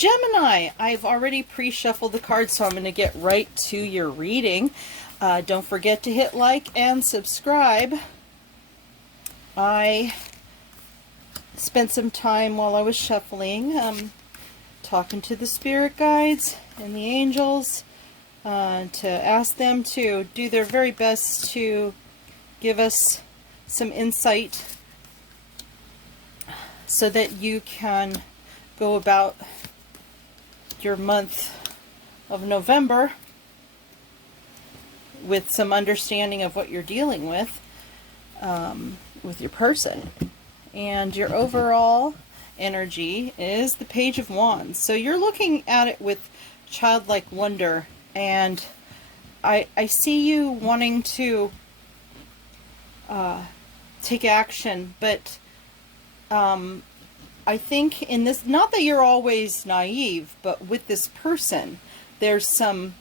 Gemini, I've already pre-shuffled the cards, so I'm going to get right to your reading. Don't forget to hit like and subscribe. I spent some time while I was shuffling talking to the spirit guides and the angels to ask them to do their very best to give us some insight so that you can go about your month of November with some understanding of what you're dealing with your person. And your overall energy is the Page of Wands. So you're looking at it with childlike wonder, and I see you wanting to take action, but I think in this, not that you're always naive, but with this person, there's some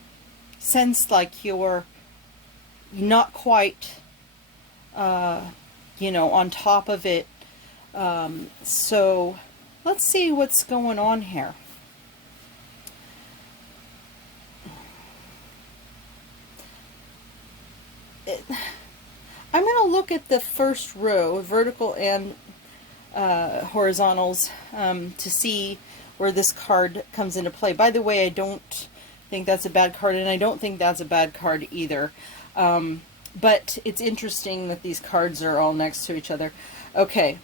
sense like you're not quite, on top of it. So let's see what's going on here. I'm going to look at the first row, vertical and horizontals, to see where this card comes into play. By the way, I don't think that's a bad card, and I don't think that's a bad card either. But it's interesting that these cards are all next to each other. Okay.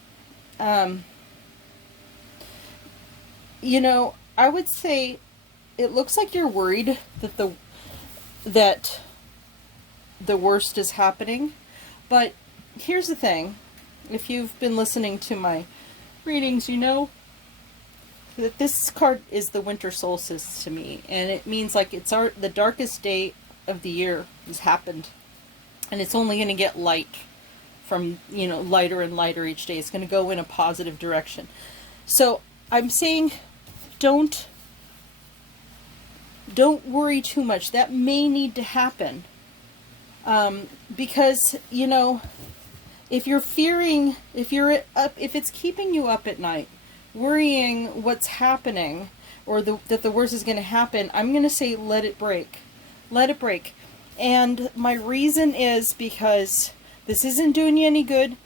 I would say it looks like you're worried that the worst is happening. But here's the thing. If you've been listening to my readings, you know that this card is the winter solstice to me. And it means like the darkest day of the year has happened. And it's only going to get light from, lighter and lighter each day. It's going to go in a positive direction. So I'm saying don't worry too much. That may need to happen. Because, if you're fearing, if it's keeping you up at night, worrying what's happening, or that the worst is going to happen, I'm going to say let it break. Let it break. And my reason is because this isn't doing you any good,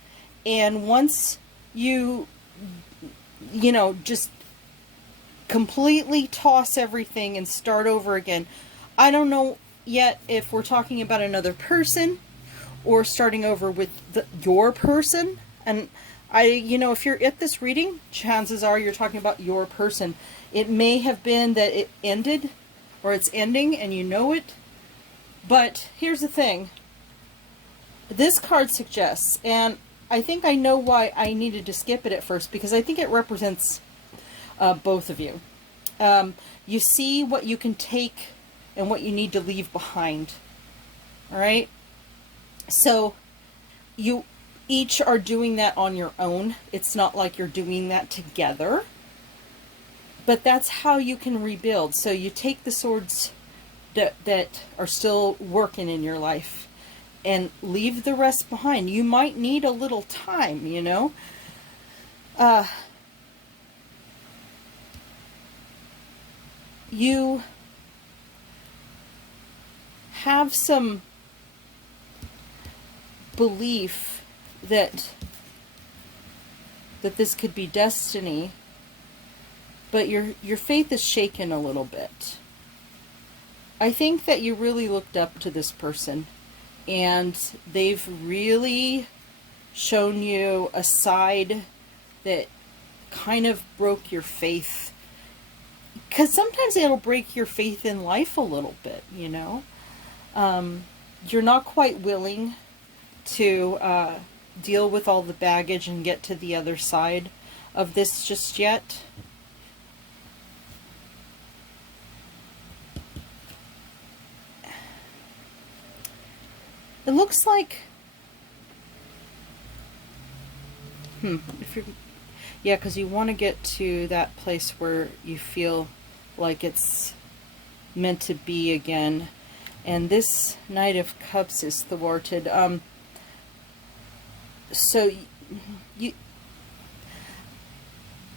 and once you just completely toss everything and start over again, I don't know yet if we're talking about another person or starting over with your person. And if you're at this reading, chances are you're talking about your person. It may have been that it ended, or it's ending, and you know it. But here's the thing. This card suggests, and I think I know why I needed to skip it at first, because I think it represents both of you. You see what you can take and what you need to leave behind. All right? So you each are doing that on your own. It's not like you're doing that together. But that's how you can rebuild. So you take the swords that are still working in your life and leave the rest behind. You might need a little time, you have some belief that this could be destiny, but your faith is shaken a little bit. I think that you really looked up to this person, and they've really shown you a side that kind of broke your faith. Because sometimes it'll break your faith in life a little bit, You're not quite willing to deal with all the baggage and get to the other side of this just yet. It looks like, because you want to get to that place where you feel like it's meant to be again. And this Knight of Cups is thwarted. So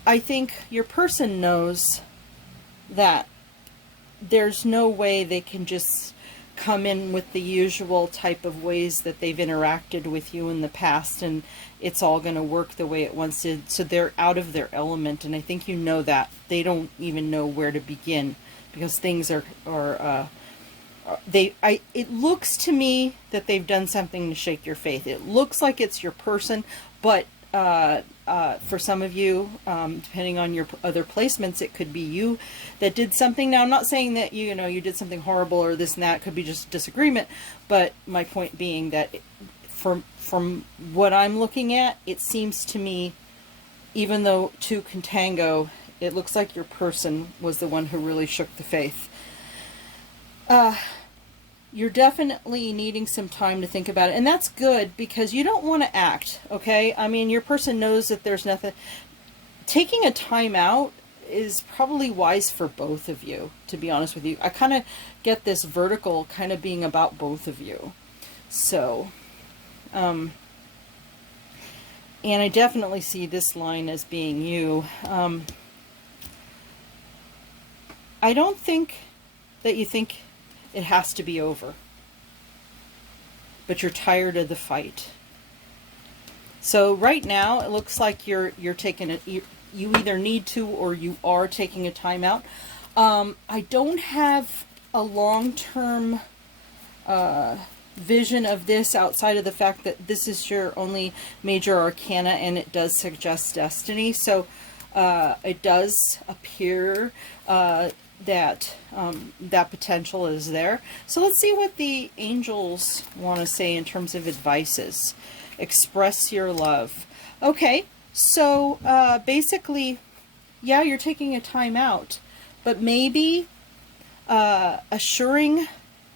I think your person knows that there's no way they can just come in with the usual type of ways that they've interacted with you in the past and it's all going to work the way it once did. So they're out of their element, and I think you know that. They don't even know where to begin because things are it looks to me that they've done something to shake your faith. It looks like it's your person, but for some of you, depending on your other placements, it could be you that did something. Now, I'm not saying that you did something horrible or this and that. It could be just disagreement. But my point being that from what I'm looking at, it seems to me, even though two can tango, it looks like your person was the one who really shook the faith. You're definitely needing some time to think about it. And that's good because you don't want to act, okay? I mean, your person knows that there's nothing. Taking a time out is probably wise for both of you, to be honest with you. I kind of get this vertical kind of being about both of you. So, and I definitely see this line as being you. I don't think that you think it has to be over, but you're tired of the fight. So right now it looks like you're taking it. You either need to or you are taking a time out. I don't have a long-term vision of this outside of the fact that this is your only major arcana and it does suggest destiny. So it does appear that that potential is there. So let's see what the angels want to say in terms of advices. Express your love. Okay, so basically, yeah, you're taking a time out, but maybe assuring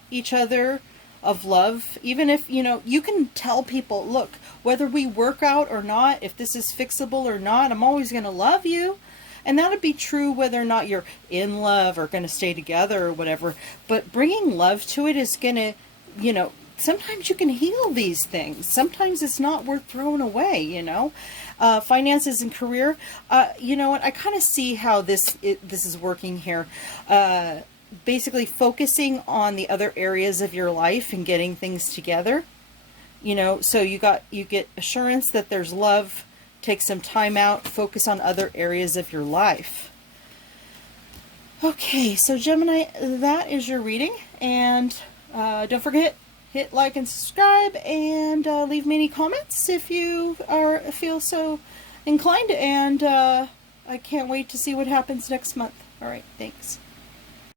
each other of love, even if, you can tell people, look, whether we work out or not, if this is fixable or not, I'm always going to love you. And that would be true whether or not you're in love or going to stay together or whatever. But bringing love to it is going to, sometimes you can heal these things. Sometimes it's not worth throwing away, Finances and career. You know what? I kind of see how this is working here. Basically focusing on the other areas of your life and getting things together. So you get assurance that there's love. Take some time out, focus on other areas of your life. Okay, so Gemini, that is your reading. And don't forget, hit like and subscribe, and leave me any comments if you feel so inclined. And I can't wait to see what happens next month. All right, thanks.